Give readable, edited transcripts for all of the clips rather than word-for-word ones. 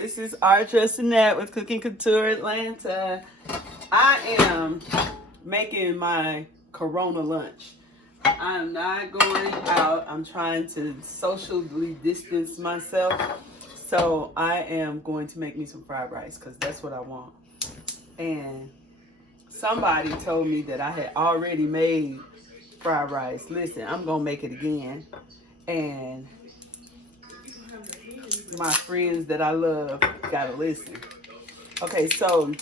This is Ardress Annette with Cooking Couture Atlanta. I am making my Corona lunch. I'm not going out. I'm trying to socially distance myself. So I am going to make me some fried rice because that's what I want. And somebody told me that I had already made fried rice. Listen, I'm going to make it again. And my friends that I love gotta listen. Okay, so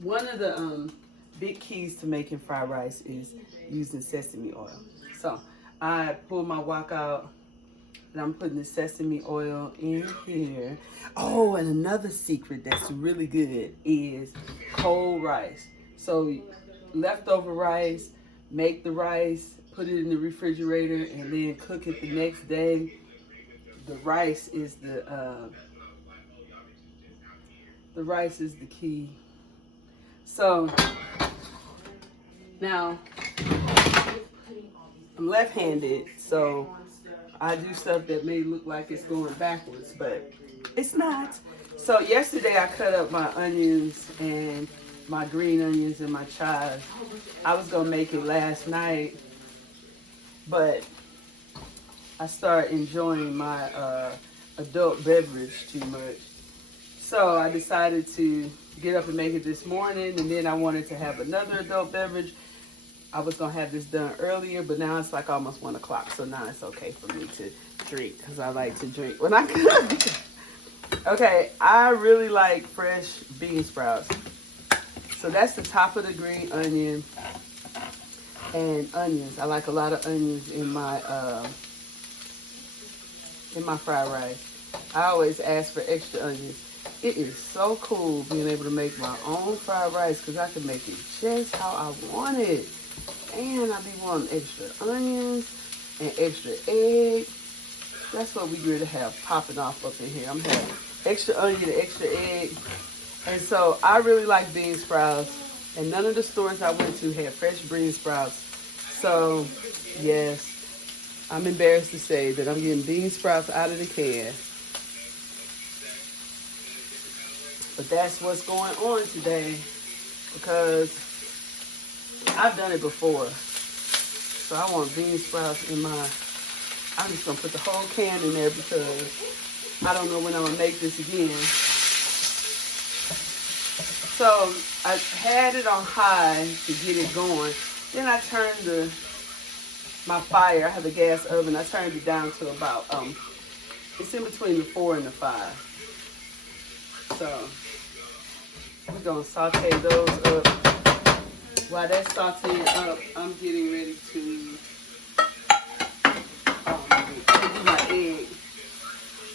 one of the big keys to making fried rice is using sesame oil. So I pull my wok out and I'm putting the sesame oil in here. Oh, and another secret that's really good is cold rice. So leftover rice, make the rice, put it in the refrigerator, and then cook it the next day. The rice is the rice is the key. So now I'm left-handed, so I do stuff that may look like it's going backwards, but it's not. So yesterday I cut up my onions and my green onions and my chives. I was gonna make it last night, but I started enjoying my adult beverage too much. So I decided to get up and make it this morning, and then I wanted to have another adult beverage. I was gonna have this done earlier, but now it's like almost 1 o'clock, so now it's okay for me to drink because I like to drink when I cook. Okay, I really like fresh bean sprouts. So that's the top of the green onion and onions. I like a lot of onions in my fried rice. I always ask for extra onions. It is so cool being able to make my own fried rice because I can make it just how I want it. And I be wanting extra onions and extra egg. That's what we really have popping off up in here. I'm having extra onion and extra egg. And so I really like bean sprouts. And none of the stores I went to had fresh bean sprouts. So, yes, I'm embarrassed to say that I'm getting bean sprouts out of the can. But that's what's going on today because I've done it before. So I want bean sprouts in my, I'm just going to put the whole can in there because I don't know when I'm going to make this again. So I had it on high to get it going. Then I turned my fire, I have a gas oven, I turned it down to about, it's in between the 4 and the 5. So we're going to saute those up. While that's sauteing up, I'm getting ready to do my egg.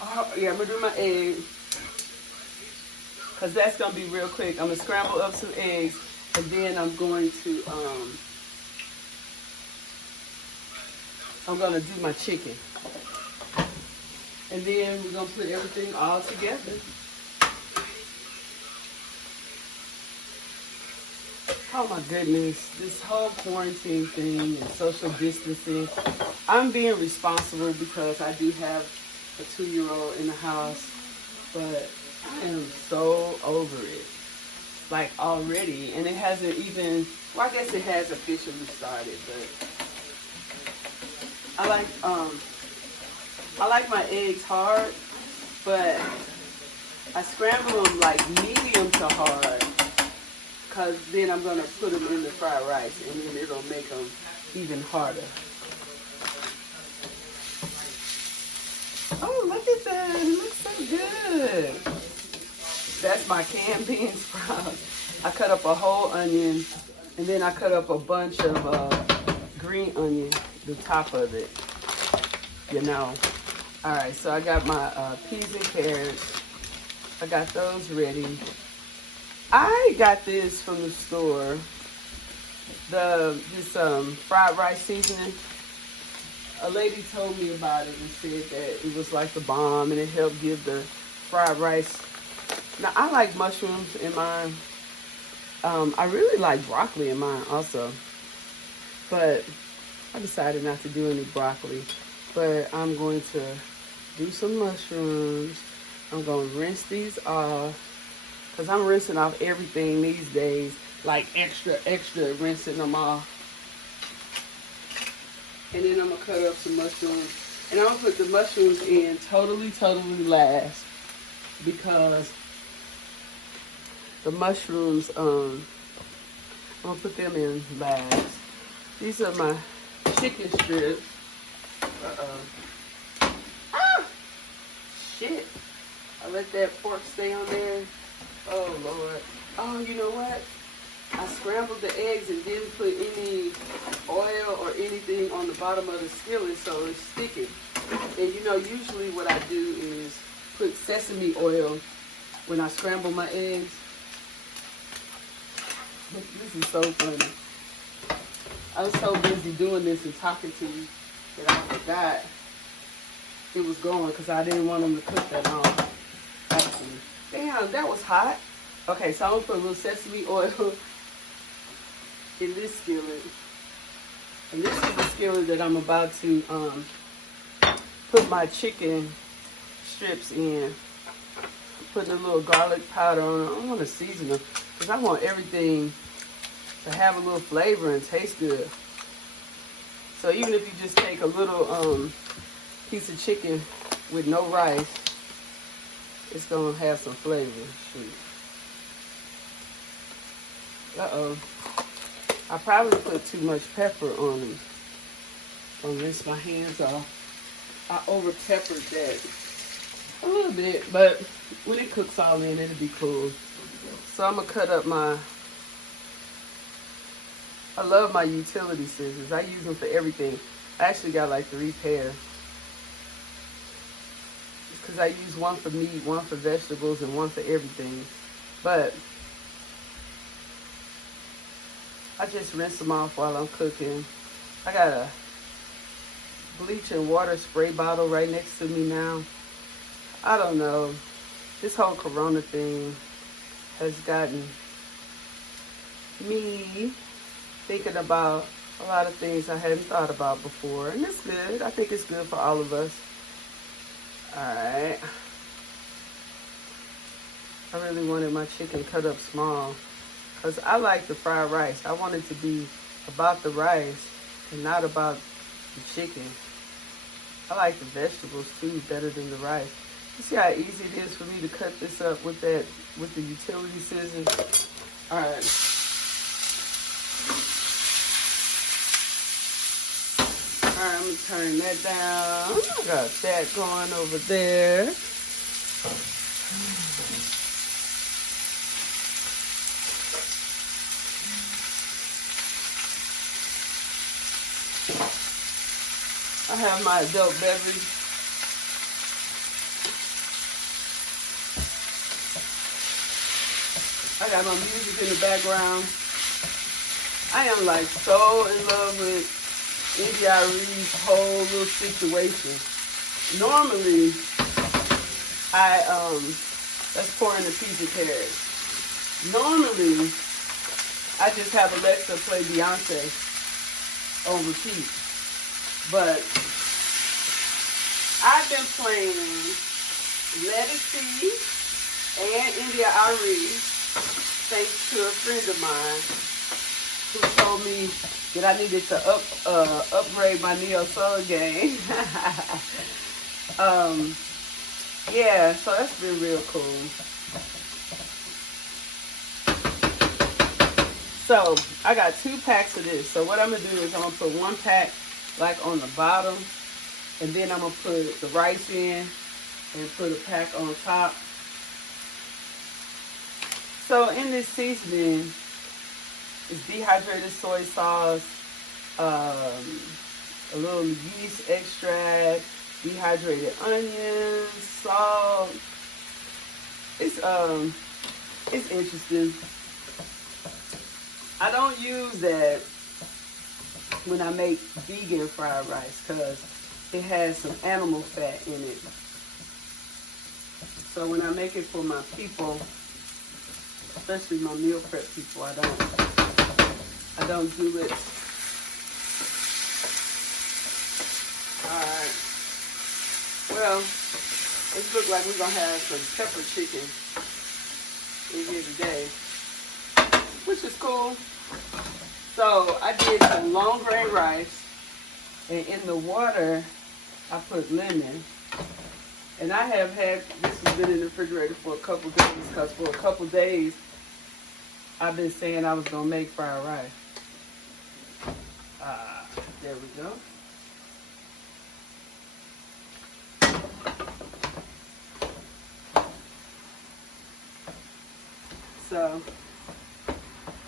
Oh, yeah, I'm going to do my egg because that's going to be real quick. I'm going to scramble up some eggs and then I'm going to do my chicken. And then we're going to put everything all together. Oh my goodness, this whole quarantine thing and social distancing. I'm being responsible because I do have a 2-year-old in the house, but I am so over it. Like already, and it hasn't even, well, I guess it has officially started, but I like my eggs hard, but I scramble them like medium to hard. Because then I'm going to put them in the fried rice and then it'll make them even harder. Oh, look at that. It looks so good. That's my canned bean sprouts. I cut up a whole onion and then I cut up a bunch of green onion, the top of it, you know. All right, so I got my peas and carrots. I got those ready. I got this from the store, this fried rice seasoning. A lady told me about it and said that it was like the bomb and it helped give the fried rice. Now, I like mushrooms in mine. I really like broccoli in mine also. But I decided not to do any broccoli. But I'm going to do some mushrooms. I'm going to rinse these off. Because I'm rinsing off everything these days. Like extra rinsing them off. And then I'm going to cut up some mushrooms. And I'm going to put the mushrooms in totally last. Because the mushrooms, I'm going to put them in last. These are my chicken strips. Ah! Shit. I let that pork stay on there. Oh, Lord. Oh, you know what? I scrambled the eggs and didn't put any oil or anything on the bottom of the skillet, so it's sticking. And you know, usually what I do is put sesame oil when I scramble my eggs. This is so funny. I was so busy doing this and talking to you that I forgot it was going because I didn't want them to cook that long. Actually. Damn, that was hot. Okay, so I'm going to put a little sesame oil in this skillet. And this is the skillet that I'm about to put my chicken strips in. Putting a little garlic powder on them. I want to season them because I want everything to have a little flavor and taste good. So even if you just take a little piece of chicken with no rice, it's going to have some flavor. Shoot. Uh-oh. I probably put too much pepper on them. I'll rinse my hands off. I over-peppered that a little bit, but when it cooks all in, it'll be cool. So I'm going to cut up my... I love my utility scissors. I use them for everything. I actually got like 3 pairs. Because I use one for meat, one for vegetables, and one for everything. But I just rinse them off while I'm cooking. I got a bleach and water spray bottle right next to me now. I don't know. This whole corona thing has gotten me thinking about a lot of things I hadn't thought about before. And it's good. I think it's good for all of us. Alright. I really wanted my chicken cut up small. Because I like the fried rice. I want it to be about the rice and not about the chicken. I like the vegetables too better than the rice. You see how easy it is for me to cut this up with the utility scissors? Alright. Alright, I'm going to turn that down. I got that going over there. I have my adult beverage. I got my music in the background. I am like so in love with India Arie's whole little situation. Normally, let's pour in the pizza carrots. Normally, I just have Alexa play Beyonce on repeat. But I've been playing Lettucey and India Arie thanks to a friend of mine who told me that I needed to upgrade my Neo Soul game. Yeah, so that's been real cool. So I got 2 packs of this. So what I'm gonna do is I'm gonna put 1 pack like on the bottom, and then I'm gonna put the rice in and put a pack on top. So in this seasoning is dehydrated soy sauce, a little yeast extract, dehydrated onions, salt. It's interesting. I don't use that when I make vegan fried rice because it has some animal fat in it. So when I make it for my people, especially my meal prep people, I don't do it. Alright. What Well, it looks like we're gonna have some pepper chicken in here today, which is cool. So I did some long grain rice, and in the water I put lemon. And I have had, this has been in the refrigerator for a couple days, because for a couple days I've been saying I was gonna make fried rice. There we go. So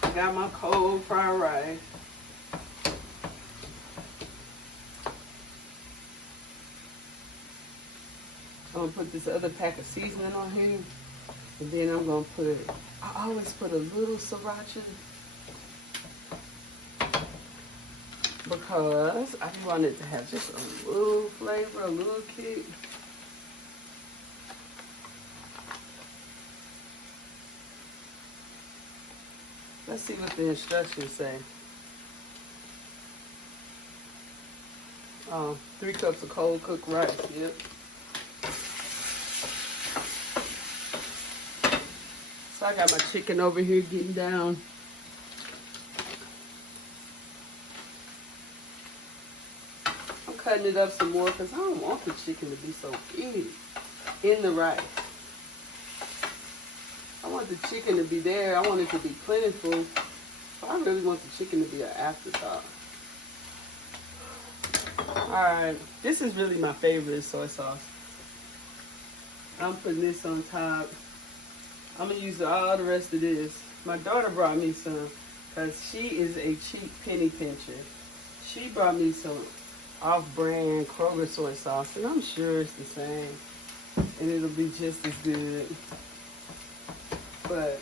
I got my cold fried rice. I'm gonna put this other pack of seasoning on here, and then I'm gonna put, I always put a little sriracha because I want it to have just a little flavor, a little kick. Let's see what the instructions say. 3 cups of cold cooked rice, yep. So I got my chicken over here getting down. I'm cutting it up some more because I don't want the chicken to be so big in the rice. I want the chicken to be there. I want it to be plentiful. But I really want the chicken to be an afterthought. Alright, this is really my favorite soy sauce. I'm putting this on top. I'm going to use all the rest of this. My daughter brought me some because she is a cheap penny pincher. She brought me some off-brand Kroger soy sauce, and I'm sure it's the same. And it'll be just as good. But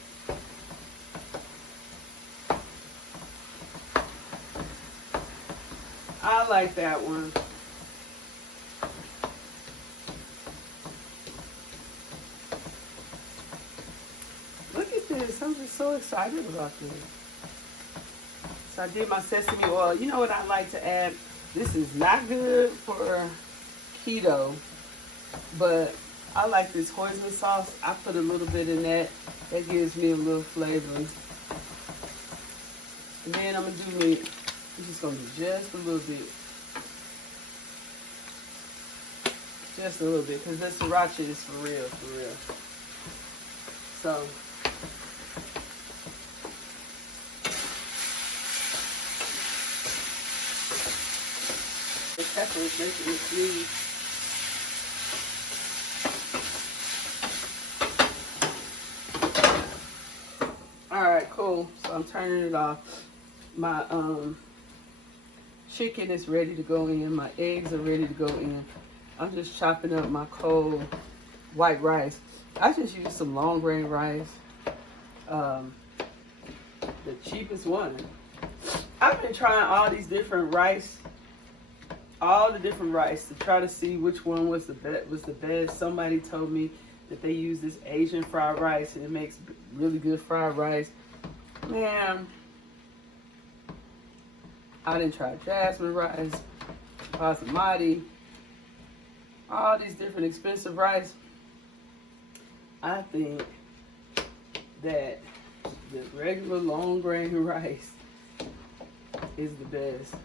I like that one. Look at this. I'm just so excited about this. So I did my sesame oil. You know what I like to add? This is not good for keto, but I like this hoisin sauce. I put a little bit in that. That gives me a little flavor. And then I'm going to do meat. I'm just going to do just a little bit. Just a little bit, because this sriracha is for real, for real. So, the pepper is making it sneeze. Alright, cool. So I'm turning it off. My chicken is ready to go in. My eggs are ready to go in. I'm just chopping up my cold white rice. I just use some long grain rice. The cheapest one. I've been trying all these different rice, all the different rice, to try to see which one was the best. Somebody told me that they use this Asian fried rice and it makes really good fried rice. Man, I didn't try jasmine rice, basmati, all these different expensive rice. I think that the regular long grain rice is the best.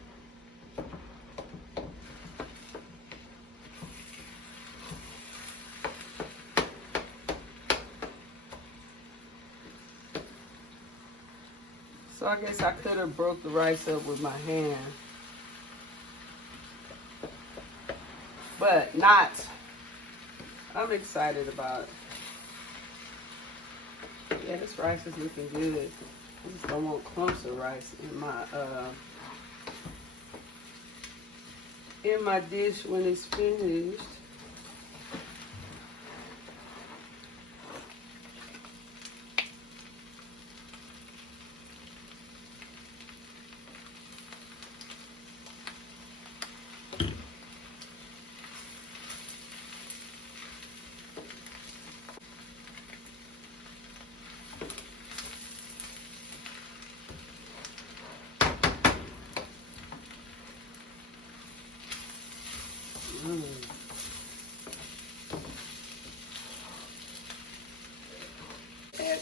So I guess I could have broke the rice up with my hand, but not. I'm excited about it. Yeah, this rice is looking good. I just don't want clumps of rice in my dish when it's finished.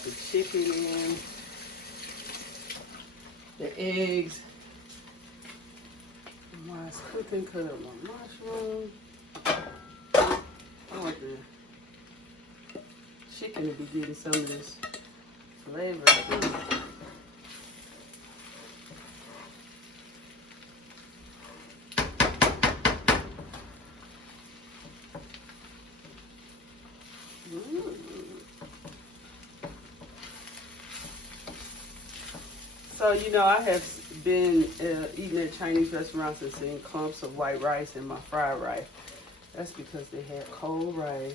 the chicken in, the eggs. And while it's cooking, cut up my mushroom. I want the chicken to be getting some of this flavor too. So, you know, I have been eating at Chinese restaurants and seeing clumps of white rice in my fried rice. That's because they had cold rice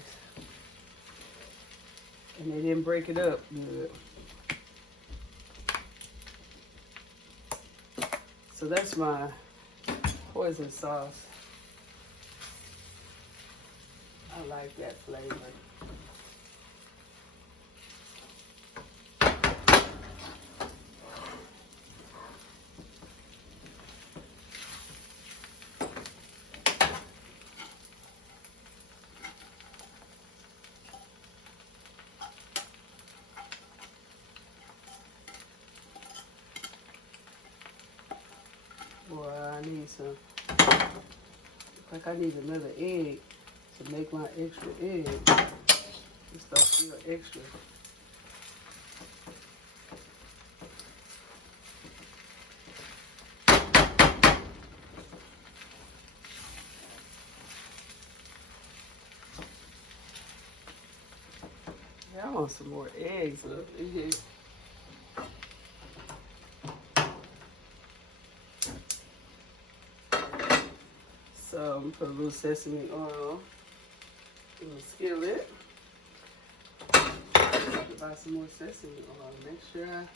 and they didn't break it up good. So that's my poison sauce. I like that flavor. Boy, I need some, like I need another egg to make my extra egg. This stuff feel extra. Yeah, I want some more eggs up in here. So I'm gonna put a little sesame oil in the skillet. Buy some more sesame oil. Make sure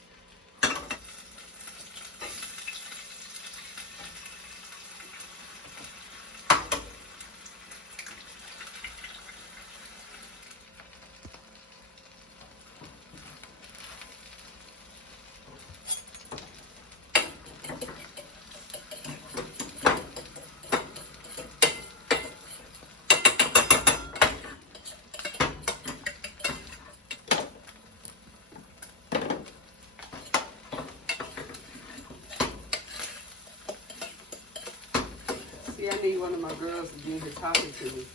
see, I need one of my girls to be here talking to me.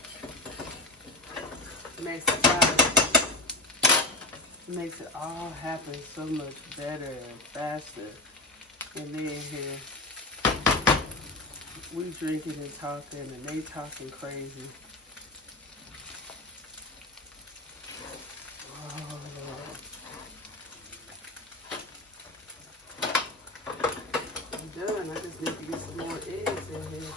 Makes it all happen so much better and faster. And then here, we drinking and talking, and they talking crazy. Oh, I'm done. I just need to get some more eggs in here.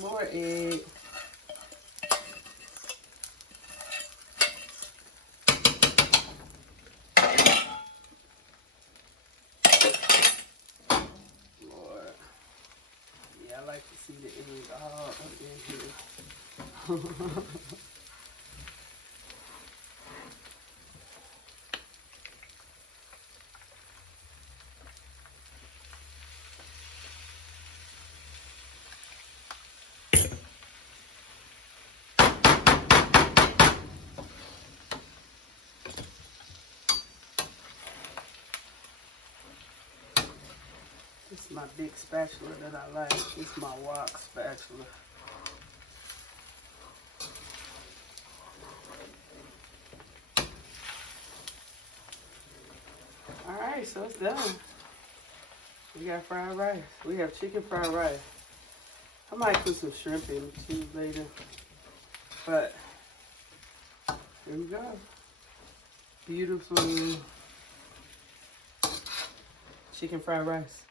More egg. More. Yeah, I like to see the egg all up in here. This is my big spatula that I like. This is my wok spatula. Alright, so it's done. We got fried rice. We have chicken fried rice. I might put some shrimp in it too later. But here we go. Beautiful chicken fried rice.